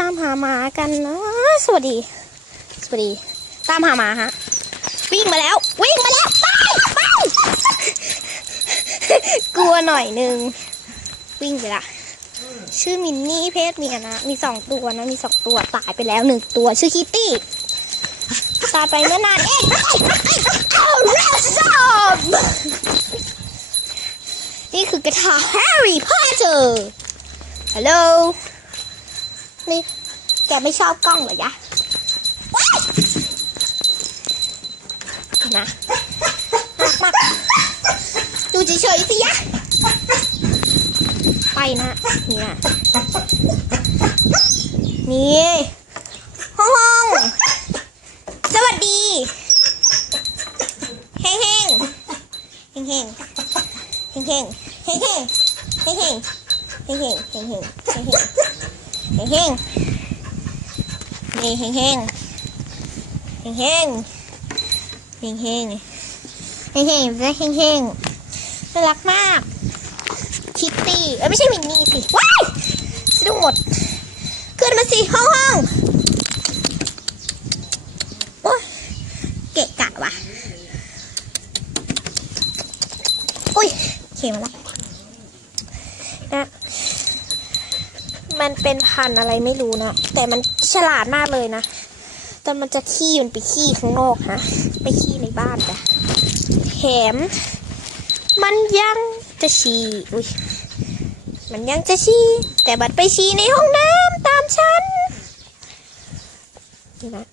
ตามหาหมากันนะสวัสดีตามหาหมาฮะวิ่งมาแล้วไปกลัวหน่อยนึงวิ่งไปละชื่อมินนี่เพศเมียนะมี2 ตัวนะมี2 ตัวตายไปแล้ว1 ตัวชื่อคิตตี้ตายไปเมื่อนานเองนี่คือกระทาแฮร์รี่พอตเตอร์ฮัลโหลนี่แกไม่ชอบกล้องเหรอยะนะรักมากดูเฉยๆสิยะไปนะนี่นะนี่ห้องสวัสดีเฮงนี่เฮงน่ารักมากคิตตี้ไม่ใช่มินนี่สิว้ายสะดุ้งหมดขึ้นมาสิห้องโอ้ยเกะกะว่ะอุ้ยเข็มละนะมันเป็นพันธุ์อะไรไม่รู้นะแต่มันฉลาดมากเลยนะแต่มันจะขี้มันไปขี้ข้างนอกฮะไปขี้ในบ้านแต่แถมมันยังจะฉี่มันยังจะฉี่แต่บัดไปฉี่ในห้องน้ำตามฉันนี่นะ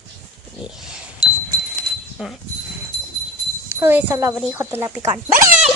เฮ้ยสำหรับวันนี้ขอตัวลาไปก่อนบ๊ายบาย